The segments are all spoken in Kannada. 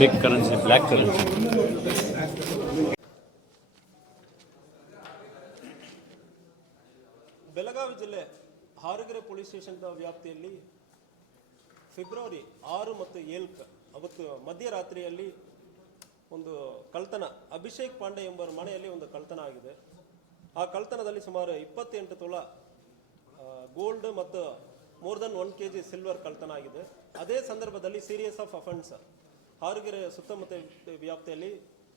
Big currency, black currency. Belagavi ಜಿಲ್ಲೆ ಹಾರಗೆರೆ ಪೊಲೀಸ್ ಸ್ಟೇಷನ್ ವ್ಯಾಪ್ತಿಯಲ್ಲಿ ಫೆಬ್ರವರಿ 6 ಮತ್ತು 7 ಅವತ್ತು ಮಧ್ಯರಾತ್ರಿಯಲ್ಲಿ ಒಂದು ಕಳ್ತನ, ಅಭಿಷೇಕ್ ಪಾಂಡೆ ಎಂಬರ ಮನೆಯಲ್ಲಿ ಒಂದು ಕಳ್ತನ ಆಗಿದೆ. ಆ ಕಳ್ತನದಲ್ಲಿ ಸುಮಾರು 28 ತೊಲ ಗೋಲ್ಡ್ ಮತ್ತು ಮೋರ್ ದನ್ 1 kg ಸಿಲ್ವರ್ ಕಳ್ತನ ಆಗಿದೆ. ಅದೇ ಸಂದರ್ಭದಲ್ಲಿ ಸೀರಿಯಸ್ ಆಫ್ ಅಫೆನ್ಸ್ ಹಾರಗೆರೆ ಸುತ್ತಮುತ್ತ ವ್ಯಾಪ್ತಿಯಲ್ಲಿ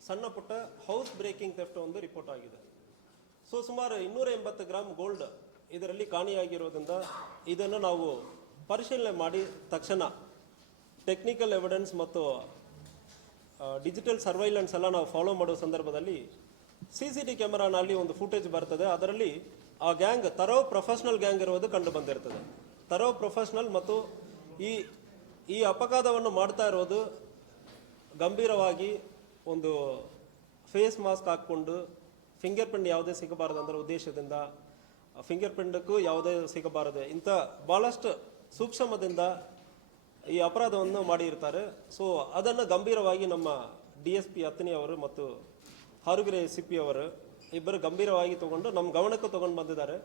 ಸಣ್ಣ ಪುಟ್ಟ ಹೌಸ್ ಬ್ರೇಕಿಂಗ್ ಥೆಫ್ಟ್ ಒಂದು ರಿಪೋರ್ಟ್ ಆಗಿದೆ. ಸೊ ಸುಮಾರು 280 ಗ್ರಾಮ್ ಗೋಲ್ಡ್ ಇದರಲ್ಲಿ ಕಾಣೆಯಾಗಿರೋದ್ರಿಂದ ಇದನ್ನು ನಾವು ಪರಿಶೀಲನೆ ಮಾಡಿ ತಕ್ಷಣ ಟೆಕ್ನಿಕಲ್ ಎವಿಡೆನ್ಸ್ ಮತ್ತು ಡಿಜಿಟಲ್ ಸರ್ವೈಲೆನ್ಸ್ ಎಲ್ಲ ನಾವು ಫಾಲೋ ಮಾಡೋ ಸಂದರ್ಭದಲ್ಲಿ CCTV ಕ್ಯಾಮರಾನಲ್ಲಿ ಒಂದು ಫುಟೇಜ್ ಬರ್ತದೆ. ಅದರಲ್ಲಿ ಆ ಗ್ಯಾಂಗ್ ತರೋ ಪ್ರೊಫೆಷನಲ್ ಗ್ಯಾಂಗ್ ಇರೋದು ಕಂಡು ಬಂದಿರ್ತದೆ. ತರೋ ಪ್ರೊಫೆಷನಲ್ ಮತ್ತು ಈ ಅಪಘಾತವನ್ನು ಮಾಡ್ತಾ ಇರೋದು ಗಂಭೀರವಾಗಿ ಒಂದು ಫೇಸ್ ಮಾಸ್ಕ್ ಹಾಕ್ಕೊಂಡು ಫಿಂಗರ್ ಪ್ರಿಂಟ್ ಯಾವುದೇ ಸಿಗಬಾರದು ಅಂದ್ರೆ ಉದ್ದೇಶದಿಂದ ಫಿಂಗರ್ ಪ್ರಿಂಟ್ಗೂ ಯಾವುದೇ ಸಿಗಬಾರದು ಇಂಥ ಭಾಳಷ್ಟು ಸೂಕ್ಷ್ಮದಿಂದ ಈ ಅಪರಾಧವನ್ನು ಮಾಡಿರ್ತಾರೆ. ಸೊ ಅದನ್ನು ಗಂಭೀರವಾಗಿ ನಮ್ಮ DSP ಅತ್ತನಿ ಅವರು ಮತ್ತು ಹಾರಗೆರೆ CP ಅವರು ಇಬ್ಬರು ಗಂಭೀರವಾಗಿ ತಗೊಂಡು ನಮ್ಮ ಗಮನಕ್ಕೆ ತಗೊಂಡು ಬಂದಿದ್ದಾರೆ.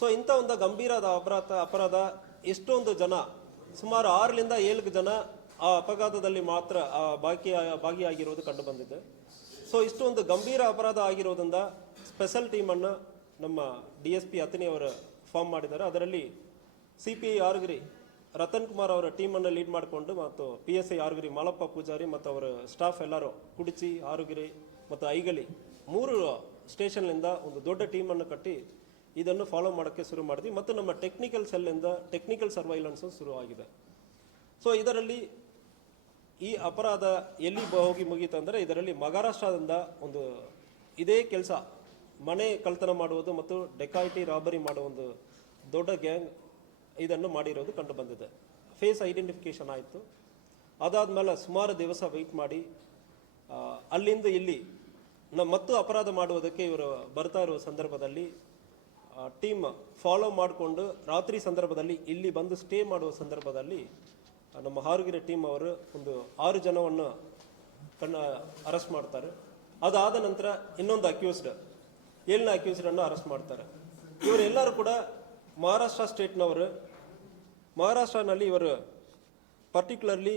ಸೊ ಇಂಥ ಒಂದು ಗಂಭೀರದ ಅಪರಾಧ ಎಷ್ಟೊಂದು ಜನ ಸುಮಾರು 6ರಿಂದ 7 ಜನ ಆ ಅಪಘಾತದಲ್ಲಿ ಮಾತ್ರ ಭಾಗಿಯಾಗಿರೋದು ಕಂಡು ಬಂದಿದೆ. ಸೊ ಇಷ್ಟೊಂದು ಗಂಭೀರ ಅಪರಾಧ ಆಗಿರೋದ್ರಿಂದ ಸ್ಪೆಷಲ್ ಟೀಮನ್ನು ನಮ್ಮ DSP ಅತ್ತನಿ ಅವರು ಫಾರ್ಮ್ ಮಾಡಿದ್ದಾರೆ. ಅದರಲ್ಲಿ CP ಹಾರಗೆರೆ ರತನ್ ಕುಮಾರ್ ಅವರ ಟೀಮನ್ನು ಲೀಡ್ ಮಾಡಿಕೊಂಡು ಮತ್ತು PSI ಹಾರಗೆರೆ ಮಾಲಪ್ಪ ಪೂಜಾರಿ ಮತ್ತು ಅವರ ಸ್ಟಾಫ್ ಎಲ್ಲರೂ ಕುಡಿಚಿ, ಹಾರಗೆರೆ ಮತ್ತು ಐಗಳಿ 3 ಸ್ಟೇಷನ್ನಿಂದ ಒಂದು ದೊಡ್ಡ ಟೀಮನ್ನು ಕಟ್ಟಿ ಇದನ್ನು ಫಾಲೋ ಮಾಡೋಕ್ಕೆ ಶುರು ಮಾಡಿದ್ವಿ. ಮತ್ತು ನಮ್ಮ ಟೆಕ್ನಿಕಲ್ ಸೆಲ್ಲಿಂದ ಟೆಕ್ನಿಕಲ್ ಸರ್ವೈಲೆನ್ಸು ಶುರುವಾಗಿದೆ. ಸೊ ಇದರಲ್ಲಿ ಈ ಅಪರಾಧ ಎಲ್ಲಿ ಹೋಗಿ ಮುಗೀತು ಅಂದರೆ ಇದರಲ್ಲಿ ಮಹಾರಾಷ್ಟ್ರದಿಂದ ಒಂದು ಇದೇ ಕೆಲಸ ಮನೆ ಕಳ್ತನ ಮಾಡುವುದು ಮತ್ತು ಡೆಕಾಯಿಟಿ ರಾಬರಿ ಮಾಡುವ ಒಂದು ದೊಡ್ಡ ಗ್ಯಾಂಗ್ ಇದನ್ನು ಮಾಡಿರೋದು ಕಂಡು ಬಂದಿದೆ. ಫೇಸ್ ಐಡೆಂಟಿಫಿಕೇಶನ್ ಆಯಿತು. ಅದಾದಮೇಲೆ ಸುಮಾರು ದಿವಸ ವೆಯ್ಟ್ ಮಾಡಿ ಅಲ್ಲಿಂದ ಇಲ್ಲಿ ಮತ್ತು ಅಪರಾಧ ಮಾಡುವುದಕ್ಕೆ ಇವರು ಬರ್ತಾ ಇರುವ ಸಂದರ್ಭದಲ್ಲಿ ಟೀಮ್ ಫಾಲೋ ಮಾಡಿಕೊಂಡು ರಾತ್ರಿ ಸಂದರ್ಭದಲ್ಲಿ ಇಲ್ಲಿ ಬಂದು ಸ್ಟೇ ಮಾಡುವ ಸಂದರ್ಭದಲ್ಲಿ ನಮ್ಮ ಹಾರಗೆರೆ ಟೀಮ್ ಅವರು ಒಂದು 6 ಜನವನ್ನು ಅರೆಸ್ಟ್ ಮಾಡ್ತಾರೆ. ಅದಾದ ನಂತರ ಇನ್ನೊಂದು ಅಕ್ಯೂಸ್ಡ್ 7ನೇ ಅಕ್ಯೂಸ್ಡನ್ನು ಅರೆಸ್ಟ್ ಮಾಡ್ತಾರೆ. ಇವರೆಲ್ಲರೂ ಕೂಡ ಮಹಾರಾಷ್ಟ್ರ ಸ್ಟೇಟ್ನವರು. ಮಹಾರಾಷ್ಟ್ರನಲ್ಲಿ ಇವರು ಪರ್ಟಿಕ್ಯುಲರ್ಲಿ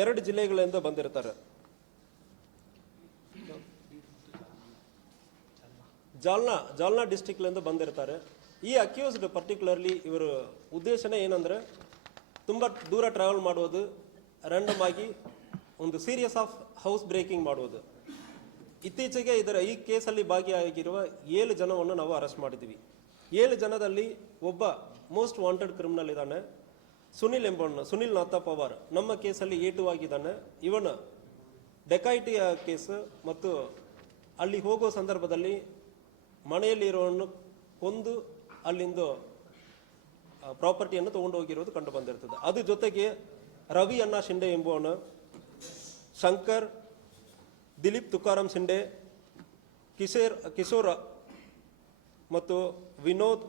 2 ಜಿಲ್ಲೆಗಳಿಂದ ಬಂದಿರ್ತಾರೆ. ಜಾಲ್ನಾ ಡಿಸ್ಟಿಕ್ಲಿಂದ ಬಂದಿರ್ತಾರೆ. ಈ ಅಕ್ಯೂಸ್ಡ್ ಪರ್ಟಿಕ್ಯುಲರ್ಲಿ ಇವರ ಉದ್ದೇಶನೇ ಏನಂದರೆ ತುಂಬ ದೂರ ಟ್ರಾವೆಲ್ ಮಾಡುವುದು, ರ್ಯಾಂಡಮ್ ಆಗಿ ಒಂದು ಸೀರಿಯಸ್ ಆಫ್ ಹೌಸ್ ಬ್ರೇಕಿಂಗ್ ಮಾಡುವುದು. ಇತ್ತೀಚೆಗೆ ಈ ಕೇಸಲ್ಲಿ ಭಾಗಿಯಾಗಿರುವ 7 ಜನವನ್ನು ನಾವು ಅರೆಸ್ಟ್ ಮಾಡಿದ್ವಿ. 7 ಜನದಲ್ಲಿ ಒಬ್ಬ ಮೋಸ್ಟ್ ವಾಂಟೆಡ್ ಕ್ರಿಮಿನಲ್ ಇದ್ದಾನೆ, ಸುನಿಲ್ ನಾಥ ಪವಾರ್. ನಮ್ಮ ಕೇಸಲ್ಲಿ A2 ಆಗಿದ್ದಾನೆ. ಇವನು ಡೆಕಾಯಿಟಿ ಕೇಸ್ ಮತ್ತು ಅಲ್ಲಿ ಹೋಗೋ ಸಂದರ್ಭದಲ್ಲಿ ಮನೆಯಲ್ಲಿರೋವನ್ನು ಕೊಂದು ಅಲ್ಲಿಂದ ಪ್ರಾಪರ್ಟಿಯನ್ನು ತೊಗೊಂಡು ಹೋಗಿರೋದು ಕಂಡು ಬಂದಿರ್ತದೆ. ಅದ್ರ ಜೊತೆಗೆ ರವಿ ಅಣ್ಣ ಶಿಂಡೆ ಎಂಬುವನು, ಶಂಕರ್, ದಿಲೀಪ್ ತುಕಾರಾಮ್ ಶಿಂಡೆ, ಕಿಶೋರ ಮತ್ತು ವಿನೋದ್,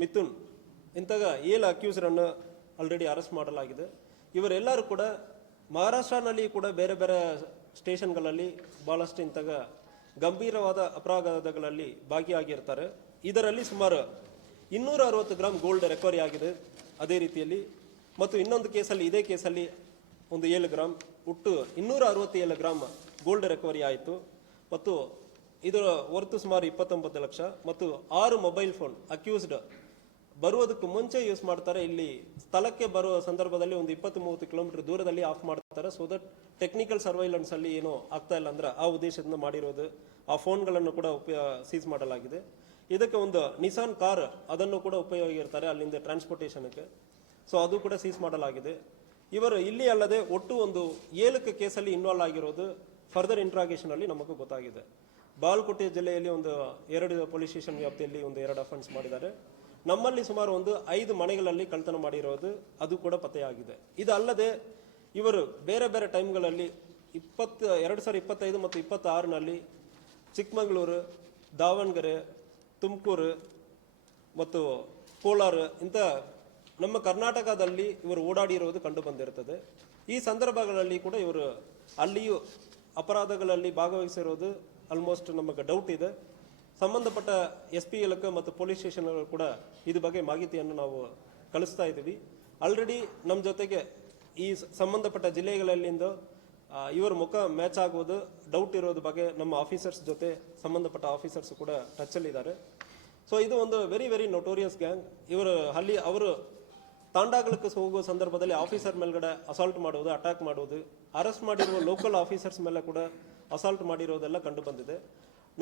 ಮಿಥುನ್ ಇಂತಹ 7 ಅಕ್ಯೂಸರನ್ನು ಆಲ್ರೆಡಿ ಅರೆಸ್ಟ್ ಮಾಡಲಾಗಿದೆ. ಇವರೆಲ್ಲರೂ ಕೂಡ ಮಹಾರಾಷ್ಟ್ರನಲ್ಲಿ ಕೂಡ ಬೇರೆ ಬೇರೆ ಸ್ಟೇಷನ್ಗಳಲ್ಲಿ ಭಾಳಷ್ಟು ಇಂತಹ ಗಂಭೀರವಾದ ಅಪರಾಧಗಳಲ್ಲಿ ಭಾಗಿಯಾಗಿರ್ತಾರೆ. ಇದರಲ್ಲಿ ಸುಮಾರು 260 ಗ್ರಾಮ್ ಗೋಲ್ಡ್ ರಿಕವರಿ ಆಗಿದೆ. ಅದೇ ರೀತಿಯಲ್ಲಿ ಮತ್ತು ಇನ್ನೊಂದು ಕೇಸಲ್ಲಿ ಇದೇ ಕೇಸಲ್ಲಿ ಒಂದು 7 ಗ್ರಾಮ್ ಒಟ್ಟು 267 ಗ್ರಾಮ್ ಗೋಲ್ಡ್ ರಿಕವರಿ ಆಯಿತು. ಮತ್ತು ಇದರ ಹೊರತು ಸುಮಾರು 29 ಲಕ್ಷ ಮತ್ತು 6 ಮೊಬೈಲ್ ಫೋನ್ ಅಕ್ಯೂಸ್ಡ್ ಬರುವುದಕ್ಕೆ ಮುಂಚೆ ಯೂಸ್ ಮಾಡ್ತಾರೆ. ಇಲ್ಲಿ ಸ್ಥಳಕ್ಕೆ ಬರುವ ಸಂದರ್ಭದಲ್ಲಿ ಒಂದು 20-30 ಕಿಲೋಮೀಟರ್ ದೂರದಲ್ಲಿ ಆಫ್ ಮಾಡ್ತಾರೆ. ಸೊ ದಟ್ ಟೆಕ್ನಿಕಲ್ ಸರ್ವೈಲೆನ್ಸ್ ಅಲ್ಲಿ ಏನೋ ಆಗ್ತಾ ಇಲ್ಲ ಅಂದ್ರೆ ಆ ಉದ್ದೇಶದಿಂದ ಮಾಡಿರೋದು. ಆ ಫೋನ್ಗಳನ್ನು ಕೂಡ ಸೀಸ್ ಮಾಡಲಾಗಿದೆ. ಇದಕ್ಕೆ ಒಂದು ನಿಸಾನ್ ಕಾರ್ ಅದನ್ನು ಕೂಡ ಉಪಯೋಗಿರ್ತಾರೆ ಅಲ್ಲಿಂದ ಟ್ರಾನ್ಸ್ಪೋರ್ಟೇಷನ್ಗೆ. ಸೊ ಅದು ಕೂಡ ಸೀಸ್ ಮಾಡಲಾಗಿದೆ. ಇವರು ಇಲ್ಲಿ ಅಲ್ಲದೆ ಒಟ್ಟು ಒಂದು 7 ಕೇಸಲ್ಲಿ ಇನ್ವಾಲ್ವ್ ಆಗಿರೋದು ಫರ್ದರ್ ಇಂಟ್ರಾಗೇಷನ್ ಅಲ್ಲಿ ನಮಗೆ ಗೊತ್ತಾಗಿದೆ. ಬಾಗಲಕೋಟೆ ಜಿಲ್ಲೆಯಲ್ಲಿ ಒಂದು 2 ಪೊಲೀಸ್ ಸ್ಟೇಷನ್ ವ್ಯಾಪ್ತಿಯಲ್ಲಿ ಒಂದು 2 ಅಫೆನ್ಸ್ ಮಾಡಿದ್ದಾರೆ. ನಮ್ಮಲ್ಲಿ ಸುಮಾರು ಒಂದು 5 ಮನೆಗಳಲ್ಲಿ ಕಳ್ತನ ಮಾಡಿರೋದು ಅದು ಕೂಡ ಪತ್ತೆಯಾಗಿದೆ. ಇದಲ್ಲದೆ ಇವರು ಬೇರೆ ಬೇರೆ ಟೈಮ್ಗಳಲ್ಲಿ 2025 ಮತ್ತು 26ನಲ್ಲಿ ಚಿಕ್ಕಮಗಳೂರು, ದಾವಣಗೆರೆ, ತುಮಕೂರು ಮತ್ತು ಕೋಲಾರ ಇಂಥ ನಮ್ಮ ಕರ್ನಾಟಕದಲ್ಲಿ ಇವರು ಓಡಾಡಿರೋದು ಕಂಡು ಬಂದಿರುತ್ತದೆ. ಈ ಸಂದರ್ಭಗಳಲ್ಲಿ ಕೂಡ ಇವರು ಅಲ್ಲಿಯೂ ಅಪರಾಧಗಳಲ್ಲಿ ಭಾಗವಹಿಸಿರೋದು ಆಲ್ಮೋಸ್ಟ್ ನಮಗೆ ಡೌಟ್ ಇದೆ. ಸಂಬಂಧಪಟ್ಟ SP ಮತ್ತು ಪೊಲೀಸ್ ಸ್ಟೇಷನ್ಗಳು ಕೂಡ ಇದ್ರ ಬಗ್ಗೆ ಮಾಹಿತಿಯನ್ನು ನಾವು ಕಳಿಸ್ತಾ ಇದ್ದೀವಿ. ಆಲ್ರೆಡಿ ನಮ್ಮ ಜೊತೆಗೆ ಈ ಸಂಬಂಧಪಟ್ಟ ಜಿಲ್ಲೆಗಳಲ್ಲಿಂದ ಇವರ ಮುಖ ಮ್ಯಾಚ್ ಆಗೋದು ಡೌಟ್ ಇರೋದು ಬಗ್ಗೆ ನಮ್ಮ ಆಫೀಸರ್ಸ್ ಜೊತೆ ಸಂಬಂಧಪಟ್ಟ ಆಫೀಸರ್ಸ್ ಕೂಡ ಟಚ್ಚಲ್ಲಿದ್ದಾರೆ. ಸೊ ಇದು ಒಂದು ವೆರಿ ನೊಟೋರಿಯಸ್ ಗ್ಯಾಂಗ್. ಇವರು ಅಲ್ಲಿ ಅವರು ತಾಂಡಾಗಳಿಗೆ ಹೋಗುವ ಸಂದರ್ಭದಲ್ಲಿ ಆಫೀಸರ್ ಮೇಲ್ಗಡೆ ಅಸಾಲ್ಟ್ ಮಾಡೋದು, ಅಟ್ಯಾಕ್ ಮಾಡೋದು, ಅರೆಸ್ಟ್ ಮಾಡಿರುವ ಲೋಕಲ್ ಆಫೀಸರ್ಸ್ ಮೇಲೆ ಕೂಡ ಅಸಾಲ್ಟ್ ಮಾಡಿರೋದೆಲ್ಲ ಕಂಡು ಬಂದಿದೆ.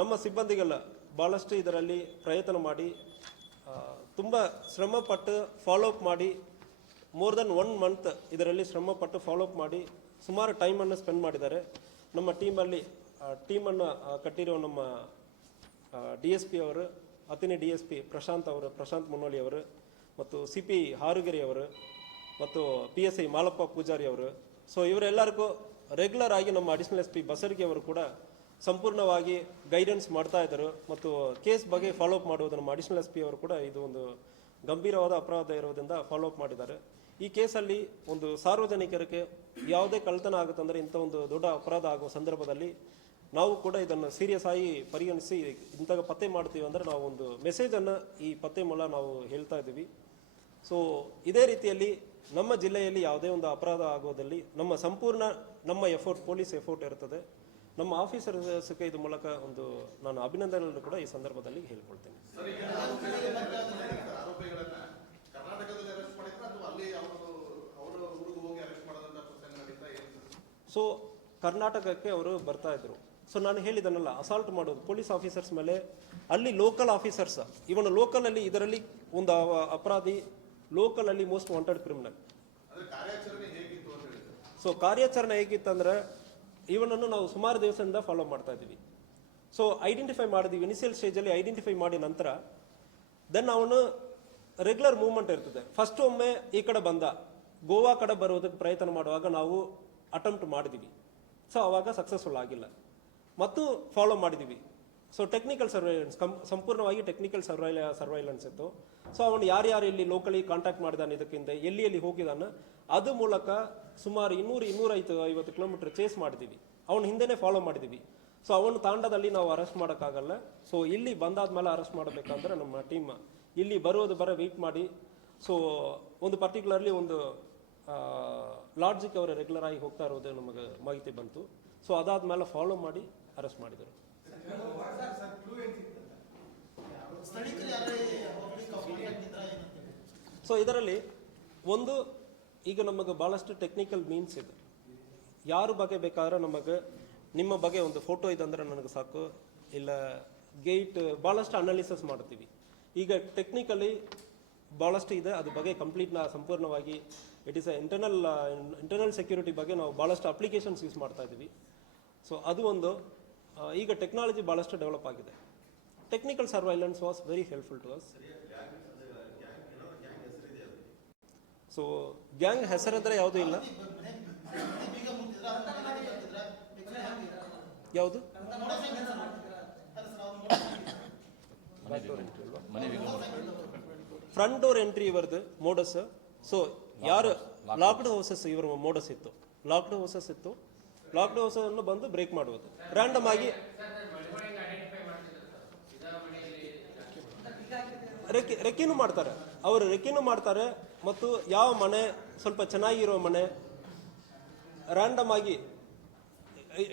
ನಮ್ಮ ಸಿಬ್ಬಂದಿಗಳ ಭಾಳಷ್ಟು ಇದರಲ್ಲಿ ಪ್ರಯತ್ನ ಮಾಡಿ ತುಂಬ ಶ್ರಮಪಟ್ಟು ಫಾಲೋಅಪ್ ಮಾಡಿ ಮೋರ್ ದೆನ್ 1 ಮಂತ್ ಇದರಲ್ಲಿ ಶ್ರಮಪಟ್ಟು ಫಾಲೋಅಪ್ ಮಾಡಿ ಸುಮಾರು ಟೈಮನ್ನು ಸ್ಪೆಂಡ್ ಮಾಡಿದ್ದಾರೆ. ನಮ್ಮ ಟೀಮನ್ನು ಕಟ್ಟಿರೋ ನಮ್ಮ DSP ಅವರು, ಅತಿನಿ DSP ಪ್ರಶಾಂತ್ ಮುನ್ನೋಳಿ ಅವರು ಮತ್ತು CP ಹಾರುಗೆರೆ ಅವರು ಮತ್ತು PSI ಮಾಲಪ್ಪ ಪೂಜಾರಿ ಅವರು. ಸೊ ಇವರೆಲ್ಲರಿಗೂ ರೆಗ್ಯುಲರ್ ಆಗಿ ನಮ್ಮ ಅಡಿಷನಲ್ SP ಬಸರಿಗೆ ಅವರು ಕೂಡ ಸಂಪೂರ್ಣವಾಗಿ ಗೈಡೆನ್ಸ್ ಮಾಡ್ತಾ ಇದ್ದರು ಮತ್ತು ಕೇಸ್ ಬಗ್ಗೆ ಫಾಲೋಅಪ್ ಮಾಡುವುದು ನಮ್ಮ ಅಡಿಷನಲ್ SP ಅವರು ಕೂಡ ಇದು ಒಂದು ಗಂಭೀರವಾದ ಅಪರಾಧ ಇರೋದ್ರಿಂದ ಫಾಲೋಅಪ್ ಮಾಡಿದ್ದಾರೆ. ಈ ಕೇಸಲ್ಲಿ ಒಂದು ಸಾರ್ವಜನಿಕರಿಗೆ ಯಾವುದೇ ಕಳ್ತನ ಆಗುತ್ತಂದರೆ ಇಂಥ ಒಂದು ದೊಡ್ಡ ಅಪರಾಧ ಆಗುವ ಸಂದರ್ಭದಲ್ಲಿ ನಾವು ಕೂಡ ಇದನ್ನು ಸೀರಿಯಸ್ ಆಗಿ ಪರಿಗಣಿಸಿ ಇಂಥ ಪತ್ತೆ ಮಾಡ್ತೀವಿ ಅಂದರೆ ನಾವು ಒಂದು ಮೆಸೇಜನ್ನು ಈ ಪತ್ತೆ ಮೂಲ ನಾವು ಹೇಳ್ತಾ ಇದ್ದೀವಿ. ಸೊ ಇದೇ ರೀತಿಯಲ್ಲಿ ನಮ್ಮ ಜಿಲ್ಲೆಯಲ್ಲಿ ಯಾವುದೇ ಒಂದು ಅಪರಾಧ ಆಗೋದಲ್ಲಿ ನಮ್ಮ ಎಫೋರ್ಟ್, ಪೊಲೀಸ್ ಎಫೋರ್ಟ್ ಇರ್ತದೆ. ನಮ್ಮ ಆಫೀಸರ್ಸ್ಗೆ ಇದು ಮೂಲಕ ಒಂದು ನಾನು ಅಭಿನಂದನೆಗಳನ್ನು ಕೂಡ ಈ ಸಂದರ್ಭದಲ್ಲಿ ಹೇಳ್ಕೊಳ್ತೇನೆ. ಸೊ ಕರ್ನಾಟಕಕ್ಕೆ ಅವರು ಬರ್ತಾ ಇದ್ರು. ಸೊ ನಾನು ಹೇಳಿದನಲ್ಲ, ಅಸಾಲ್ಟ್ ಮಾಡೋದು ಪೊಲೀಸ್ ಆಫೀಸರ್ಸ್ ಮೇಲೆ, ಅಲ್ಲಿ ಲೋಕಲ್ ಆಫೀಸರ್ಸ್, ಇವನು ಲೋಕಲಲ್ಲಿ ಇದರಲ್ಲಿ ಒಂದು ಅಪರಾಧಿ, ಲೋಕಲಲ್ಲಿ ಮೋಸ್ಟ್ ವಾಂಟೆಡ್ ಕ್ರಿಮಿನಲ್. ಸೊ ಕಾರ್ಯಾಚರಣೆ ಹೇಗಿತ್ತಂದ್ರೆ ಇವನನ್ನು ನಾವು ಸುಮಾರು ದಿವಸದಿಂದ ಫಾಲೋ ಮಾಡ್ತಾ ಇದ್ದೀವಿ. ಸೊ ಐಡೆಂಟಿಫೈ ಮಾಡಿದ್ವಿ, ಇನಿಷಿಯಲ್ ಸ್ಟೇಜಲ್ಲಿ ಐಡೆಂಟಿಫೈ ಮಾಡಿ ನಂತರ ದೆನ್ ಅವನು ರೆಗ್ಯುಲರ್ ಮೂವ್ಮೆಂಟ್ ಇರ್ತದೆ. ಫಸ್ಟ್ ಒಮ್ಮೆ ಈ ಕಡೆ ಬಂದ, ಗೋವಾ ಕಡೆ ಬರೋದಕ್ಕೆ ಪ್ರಯತ್ನ ಮಾಡುವಾಗ ನಾವು ಅಟೆಂಪ್ಟ್ ಮಾಡಿದ್ದೀವಿ. ಸೊ ಅವಾಗ ಸಕ್ಸಸ್ಫುಲ್ ಆಗಿಲ್ಲ, ಮತ್ತು ಫಾಲೋ ಮಾಡಿದ್ದೀವಿ. ಸೊ ಟೆಕ್ನಿಕಲ್ ಸರ್ವೈಲೆನ್ಸ್, ಸಂಪೂರ್ಣವಾಗಿ ಟೆಕ್ನಿಕಲ್ ಸರ್ವೈಲೆನ್ಸ್ ಇತ್ತು. ಸೊ ಅವನು ಯಾರ್ಯಾರು ಇಲ್ಲಿ ಲೋಕಲಿ ಕಾಂಟ್ಯಾಕ್ಟ್ ಮಾಡಿದಾನೆ, ಇದಕ್ಕಿಂತ ಎಲ್ಲಿ ಹೋಗಿದ್ದಾನೆ, ಅದು ಮೂಲಕ ಸುಮಾರು 200-250 ಕಿಲೋಮೀಟರ್ ಚೇಸ್ ಮಾಡಿದ್ದೀವಿ. ಅವನು ಹಿಂದೆನೇ ಫಾಲೋ ಮಾಡಿದ್ದೀವಿ. ಸೊ ಅವನು ತಾಂಡದಲ್ಲಿ ನಾವು ಅರೆಸ್ಟ್ ಮಾಡೋಕ್ಕಾಗಲ್ಲ. ಸೊ ಇಲ್ಲಿ ಬಂದಾದ್ಮೇಲೆ ಅರೆಸ್ಟ್ ಮಾಡಬೇಕಂದ್ರೆ ನಮ್ಮ ಟೀಮ್ ಇಲ್ಲಿ ಬರೋದು ವೆಯ್ಟ್ ಮಾಡಿ. ಸೊ ಒಂದು ಪರ್ಟಿಕ್ಯುಲರ್ಲಿ ಒಂದು ಲಾಡ್ಜಿಗೆ ಅವರು ರೆಗ್ಯುಲರ್ ಆಗಿ ಹೋಗ್ತಾ ಇರೋದು ನಮಗೆ ಮಾಹಿತಿ ಬಂತು. ಸೊ ಅದಾದ್ಮೇಲೆ ಫಾಲೋ ಮಾಡಿ ಅರೆಸ್ಟ್ ಮಾಡಿದರು. ಸೊ ಇದರಲ್ಲಿ ಒಂದು ಈಗ ನಮಗೆ ಭಾಳಷ್ಟು ಟೆಕ್ನಿಕಲ್ ಮೀನ್ಸ್ ಇದೆ. ಯಾರ ಬಗ್ಗೆ ಬೇಕಾದ್ರೆ ನಮಗೆ ನಿಮ್ಮ ಬಗ್ಗೆ ಒಂದು ಫೋಟೋ ಇದೆ ಅಂದರೆ ನನಗೆ ಸಾಕು, ಇಲ್ಲ ಗೇಟ್, ಭಾಳಷ್ಟು ಅನಾಲಿಸಿಸ್ ಮಾಡ್ತೀವಿ. ಈಗ ಟೆಕ್ನಿಕಲಿ ಭಾಳಷ್ಟು ಇದೆ, ಅದ್ರ ಬಗ್ಗೆ ಸಂಪೂರ್ಣವಾಗಿ ಇಟ್ ಈಸ್ ಇಂಟರ್ನಲ್ ಸೆಕ್ಯೂರಿಟಿ ಬಗ್ಗೆ ನಾವು ಭಾಳಷ್ಟು ಅಪ್ಲಿಕೇಶನ್ಸ್ ಯೂಸ್ ಮಾಡ್ತಾ ಇದ್ದೀವಿ. ಸೊ ಅದು ಒಂದು, ಈಗ ಟೆಕ್ನಾಲಜಿ ಭಾಳಷ್ಟು ಡೆವಲಪ್ ಆಗಿದೆ. Technical surveillance was very helpful to us. So gang ಹೆಸರಂದ್ರೆ ಯಾವುದೂ ಇಲ್ಲ. ಯಾವುದು ಫ್ರಂಟ್ ಡೋರ್ ಎಂಟ್ರಿ ಇವರದು ಮೋಡಸ್. ಸೊ ಯಾರು ಲಾಕ್ಡ್ ಹೌಸಸ್ ಇವರ ಮೋಡಸ್ ಇತ್ತು, ಲಾಕ್ಡ್ ಹೌಸಸ್ ಇತ್ತು. ಲಾಕ್ಡ್ ಹೌಸ್ ಅನ್ನು ಬಂದು ಬ್ರೇಕ್ ಮಾಡುವುದು ರ್ಯಾಂಡಮ್ ಆಗಿ. ರೆಕ್ಕಿನೂ ಮಾಡ್ತಾರೆ, ಅವರು ರೆಕ್ಕಿನೂ ಮಾಡ್ತಾರೆ. ಮತ್ತು ಯಾವ ಮನೆ ಸ್ವಲ್ಪ ಚೆನ್ನಾಗಿರೋ ಮನೆ, ರ್ಯಾಂಡಮ್ ಆಗಿ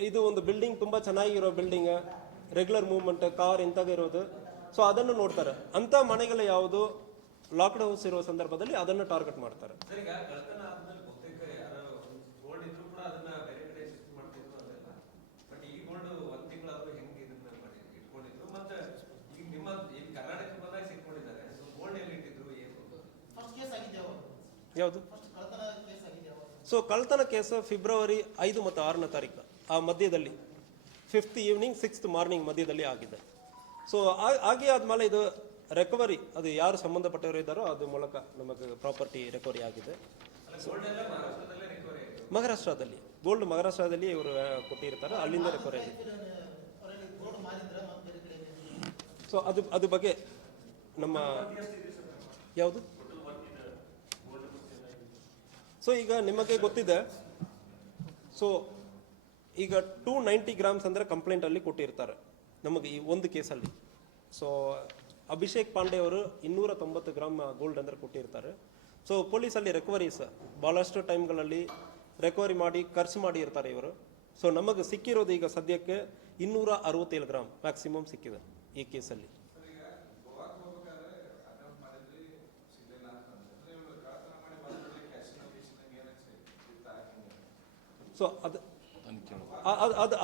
ಇದು ಒಂದು ಬಿಲ್ಡಿಂಗ್ ತುಂಬ ಚೆನ್ನಾಗಿರೋ ಬಿಲ್ಡಿಂಗ್, ರೆಗ್ಯುಲರ್ ಮೂವ್ಮೆಂಟ್, ಕಾರ್ ಇಂಥಾಗ ಇರೋದು. ಸೊ ಅದನ್ನು ನೋಡ್ತಾರೆ. ಅಂಥ ಮನೆಗಳು ಯಾವುದು ಲಾಕ್ಡ್ ಹೌಸ್ ಇರುವ ಸಂದರ್ಭದಲ್ಲಿ ಅದನ್ನು ಟಾರ್ಗೆಟ್ ಮಾಡ್ತಾರೆ. ಸರ್, ಈಗ ಕಳ್ತನ ಆದ್ಮೇಲೆ ಬಹುತೇಕ ಯಾರೋ ಗೋಲ್ಡ್ ಇದ್ರು ಕೂಡ ಅದನ್ನ ಬೇರೆ ಕಡೆ ಶಿಫ್ಟ್ ಮಾಡ್ತಿದ್ರು ಅದೆಲ್ಲ. ಬಟ್ ಈ ಗೋಲ್ಡ್ ಒಂದ್ ತಿಂಗಳಾದ್ರೂ ಹೆಂಗೆ ಇದನ್ನ ಮಾಡಿ ಇಟ್ಕೊಂಡಿದ್ರು, ಮತ್ತೆ ಈಗ ನಿಮ್ಮ ಇಲ್ಲಿ ಕರ್ನಾಟಕ ಬಂದಾಗ ಸಿಕ್ಕೊಂಡಿದ್ದಾರೆ. ಸೊ ಗೋಲ್ಡ್ ಎಲ್ಲಿ ಇಟ್ಟಿದ್ರು, ಏನು ಫಸ್ಟ್ ಕೇಸ್ ಆಗಿದೆ ಯಾವುದು? ಫಸ್ಟ್ ಕಳ್ತನ ಕೇಸ್ ಆಗಿದೆ ಸೊ ಕಳ್ತನ ಕೇಸು ಫೆಬ್ರವರಿ 5 ಮತ್ತು 6ನೇ ತಾರೀಕು ಆ ಮಧ್ಯದಲ್ಲಿ 5th ಈವ್ನಿಂಗ್ 6th ಮಾರ್ನಿಂಗ್ ಮಧ್ಯದಲ್ಲಿ ಆಗಿದೆ. ಸೊ ಹಾಗೆ ಆದ್ಮೇಲೆ ಇದು ರಿಕವರಿ, ಅದು ಯಾರು ಸಂಬಂಧಪಟ್ಟವರು ಇದ್ದಾರೋ ಅದು ಮೂಲಕ ನಮಗೆ ಪ್ರಾಪರ್ಟಿ ರಿಕವರಿ ಆಗಿದೆ. ಗೋಲ್ಡ್ ಎಲ್ಲ ಮಹಾರಾಷ್ಟ್ರದಲ್ಲೇ ರಿಕವರಿ ಆಗಿದೆ. ಮಹಾರಾಷ್ಟ್ರದಲ್ಲಿ ಗೋಲ್ಡ್ ಮಹಾರಾಷ್ಟ್ರದಲ್ಲಿ ಇವರು ಕೊಟ್ಟಿರ್ತಾರೆ, ಅಲ್ಲಿಂದ ರಿಕವರಿ ಆಗಿದೆ. ಗೋಲ್ಡ್ ಮಾರಿದ್ರ ಮತ್ತೆ ಬೇರೆ ಕಡೆ. ಸೊ ಅದು ಬಗ್ಗೆ ನಮ್ಮ ಯಾವುದು? ಸೊ ಈಗ ನಿಮಗೆ ಗೊತ್ತಿದೆ, ಸೊ ಈಗ 290 ಗ್ರಾಮ್ಸ್ ಅಂದರೆ ಕಂಪ್ಲೇಂಟಲ್ಲಿ ಕೊಟ್ಟಿರ್ತಾರೆ ನಮಗೆ ಈ ಒಂದು ಕೇಸಲ್ಲಿ. ಸೊ ಅಭಿಷೇಕ್ ಪಾಂಡೆ ಅವರು 290 ಗ್ರಾಮ್ ಗೋಲ್ಡ್ ಅಂದರೆ ಕೊಟ್ಟಿರ್ತಾರೆ. ಸೊ ಪೊಲೀಸಲ್ಲಿ ರಿಕವರೀಸ್ ಭಾಳಷ್ಟು ಟೈಮ್ಗಳಲ್ಲಿ ರಿಕವರಿ ಮಾಡಿ ಖರ್ಚು ಮಾಡಿ ಇರ್ತಾರೆ ಇವರು. ಸೊ ನಮಗೆ ಸಿಕ್ಕಿರೋದು ಈಗ ಸದ್ಯಕ್ಕೆ 267 ಗ್ರಾಮ್ ಮ್ಯಾಕ್ಸಿಮಮ್ ಸಿಕ್ಕಿದೆ ಈ ಕೇಸಲ್ಲಿ. ಸೊ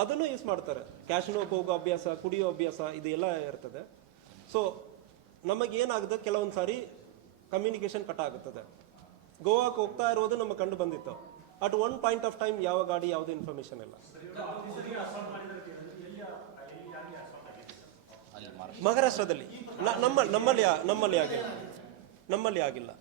ಅದನ್ನು ಯೂಸ್ ಮಾಡ್ತಾರೆ. ಕ್ಯಾಶಿನೋಗೆ ಹೋಗೋ ಅಭ್ಯಾಸ, ಕುಡಿಯೋ ಅಭ್ಯಾಸ ಇದೆಲ್ಲ ಇರ್ತದೆ. ಸೊ ನಮಗೇನಾಗುತ್ತೆ, ಕೆಲವೊಂದು ಸಾರಿ ಕಮ್ಯುನಿಕೇಶನ್ ಕಟ್ ಆಗುತ್ತದೆ. ಗೋವಾಕ್ಕೆ ಹೋಗ್ತಾ ಇರೋದು ನಮಗೆ ಕಂಡು ಬಂದಿತ್ತು. At one point of time ಯಾವ ಗಾಡಿ ಯಾವುದು ಇನ್ಫಾರ್ಮೇಶನ್ ಇಲ್ಲ. ಮಹಾರಾಷ್ಟ್ರದಲ್ಲಿ ನಮ್ಮಲ್ಲಿ ಆಗಿಲ್ಲ.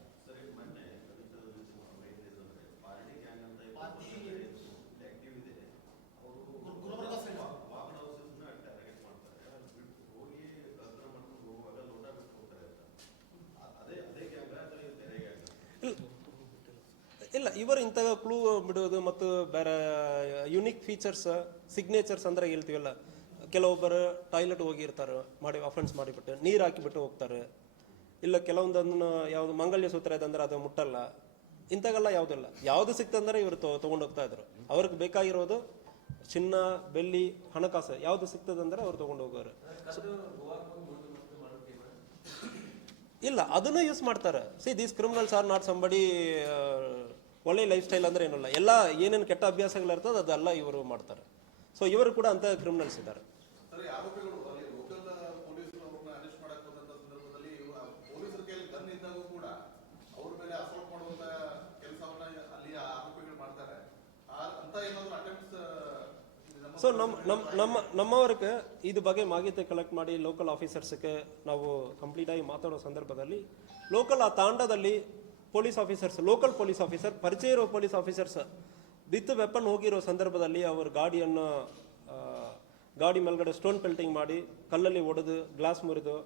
ಇಲ್ಲ, ಇವರು ಇಂಥ ಕ್ಲೂ ಬಿಡೋದು ಮತ್ತು ಬೇರೆ ಯುನಿಕ್ ಫೀಚರ್ಸ್, ಸಿಗ್ನೇಚರ್ಸ್ ಅಂದರೆ ಹೇಳ್ತೀವಲ್ಲ, ಕೆಲವೊಬ್ಬರು ಟಾಯ್ಲೆಟ್ ಹೋಗಿರ್ತಾರೆ ಮಾಡಿ ಅಫೆನ್ಸ್ ಮಾಡಿಬಿಟ್ಟು ನೀರು ಹಾಕಿಬಿಟ್ಟು ಹೋಗ್ತಾರೆ. ಇಲ್ಲ ಕೆಲವೊಂದನ್ನು ಯಾವುದು ಮಂಗಲ್ಯ ಸೂತ್ರ ಇದಂದ್ರೆ ಅದು ಮುಟ್ಟಲ್ಲ. ಇಂಥವೆಲ್ಲ ಯಾವುದಿಲ್ಲ. ಯಾವುದು ಸಿಕ್ತಂದ್ರೆ ಇವರು ತೊಗೊಂಡು ಹೋಗ್ತಾ ಇದ್ರು. ಅವ್ರಿಗೆ ಬೇಕಾಗಿರೋದು ಚಿನ್ನ, ಬೆಳ್ಳಿ, ಹಣಕಾಸು ಯಾವುದು ಸಿಗ್ತದಂದ್ರೆ ಅವ್ರು ತೊಗೊಂಡು ಹೋಗೋರು. ಇಲ್ಲ, ಅದನ್ನು ಯೂಸ್ ಮಾಡ್ತಾರೆ. See these criminals are not somebody ಒಳ್ಳೆ ಲೈಫ್ ಸ್ಟೈಲ್ ಅಂದ್ರೆ ಏನಲ್ಲ, ಎಲ್ಲ ಏನೇನು ಕೆಟ್ಟ ಅಭ್ಯಾಸಗಳಿರ್ತದೆ ಅದೆಲ್ಲ ಇವರು ಮಾಡ್ತಾರೆ. ಸೊ ಇವರು ಕೂಡ ಅಂತ ಕ್ರಿಮಿನಲ್ಸ್ ಇದ್ದಾರೆ. ಸೊ ನಮ್ಮವ್ರಿಗೆ ಇದು ಬಗ್ಗೆ ಮಾಹಿತಿ ಕಲೆಕ್ಟ್ ಮಾಡಿ ಲೋಕಲ್ ಆಫೀಸರ್ಸ್ಗೆ ನಾವು ಕಂಪ್ಲೀಟ್ ಆಗಿ ಮಾತಾಡೋ ಸಂದರ್ಭದಲ್ಲಿ ಲೋಕಲ್ ಆ ತಾಂಡದಲ್ಲಿ police officers, local police officer, ಪರಿಚಯ ಇರೋ ಪೊಲೀಸ್ ಆಫೀಸರ್ಸ್ ವಿತ್ ವೆಪನ್ ಹೋಗಿರೋ ಸಂದರ್ಭದಲ್ಲಿ ಅವರು ಗಾಡಿ ಮೇಲ್ಗಡೆ ಸ್ಟೋನ್ ಪೆಲ್ಟಿಂಗ್ ಮಾಡಿ ಕಲ್ಲಲ್ಲಿ ಒಡೆದು ಗ್ಲಾಸ್ ಮುರಿದು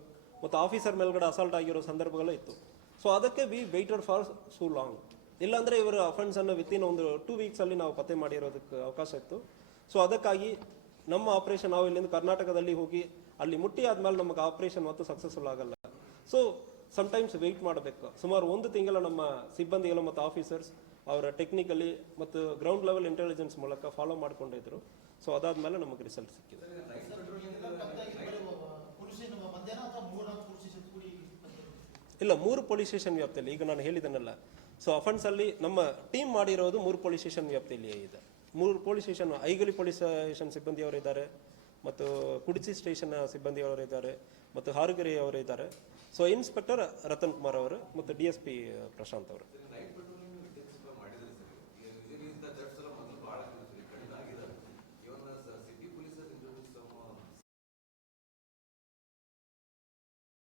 ಮತ್ತು ಆಫೀಸರ್ ಮೇಲ್ಗಡೆ ಅಸಾಲ್ಟ್ ಆಗಿರೋ ಸಂದರ್ಭಗಳು ಇತ್ತು. ಸೊ ಅದಕ್ಕೆ we waited for so long. ಇಲ್ಲಾಂದರೆ ಇವರ ಅಫೆನ್ಸನ್ನು ವಿತಿನ್ ಒಂದು 2 ವೀಕ್ಸಲ್ಲಿ ನಾವು ಪತ್ತೆ ಮಾಡಿರೋದಕ್ಕೆ ಅವಕಾಶ ಇತ್ತು. ಸೊ ಅದಕ್ಕಾಗಿ ನಮ್ಮ ಆಪರೇಷನ್, ನಾವು ಇಲ್ಲಿಂದ ಕರ್ನಾಟಕದಲ್ಲಿ ಹೋಗಿ ಅಲ್ಲಿ ಮುಟ್ಟಿ ಆದ್ಮೇಲೆ ನಮಗೆ ಆಪರೇಷನ್ ಮತ್ತು ಸಕ್ಸಸ್ಫುಲ್ ಆಗಲ್ಲ. ಸೊ ಸಮ್ಟೈಮ್ಸ್ ವೆಯ್ಟ್ ಮಾಡಬೇಕು. ಸುಮಾರು 1 ತಿಂಗಳ ನಮ್ಮ ಸಿಬ್ಬಂದಿಗಳು ಮತ್ತು ಆಫೀಸರ್ಸ್ ಅವರ ಟೆಕ್ನಿಕಲಿ ಮತ್ತು ಗ್ರೌಂಡ್ ಲೆವೆಲ್ ಇಂಟೆಲಿಜೆನ್ಸ್ ಮೂಲಕ ಫಾಲೋ ಮಾಡ್ಕೊಂಡಿದ್ರು. ಸೊ ಅದಾದ್ಮೇಲೆ ನಮಗೆ ರಿಸಲ್ಟ್ ಸಿಕ್ಕಿದೆ. ಇಲ್ಲ, 3 ಪೊಲೀಸ್ ಸ್ಟೇಷನ್ ವ್ಯಾಪ್ತಿಯಲ್ಲಿ ಈಗ ನಾನು ಹೇಳಿದನಲ್ಲ. ಸೊ ಅಫೆನ್ಸಲ್ಲಿ ನಮ್ಮ ಟೀಮ್ ಮಾಡಿರೋದು 3 ಪೊಲೀಸ್ ಸ್ಟೇಷನ್ ವ್ಯಾಪ್ತಿಯಲ್ಲಿ ಇದೆ. 3 ಪೊಲೀಸ್ ಸ್ಟೇಷನ್, ಐಗಲಿ ಪೊಲೀಸ್ ಸ್ಟೇಷನ್ ಸಿಬ್ಬಂದಿಯವರು ಇದ್ದಾರೆ, ಮತ್ತು ಕುಡಿಸಿ ಸ್ಟೇಷನ್ ಸಿಬ್ಬಂದಿಯವರು ಇದ್ದಾರೆ, ಮತ್ತು ಹಾರುಗೆರೆ ಅವರು ಇದ್ದಾರೆ. ಸೊ ಇನ್ಸ್ಪೆಕ್ಟರ್ ರತನ್ ಕುಮಾರ್ ಅವರು ಮತ್ತು DSP ಪ್ರಶಾಂತ್ ಅವರು.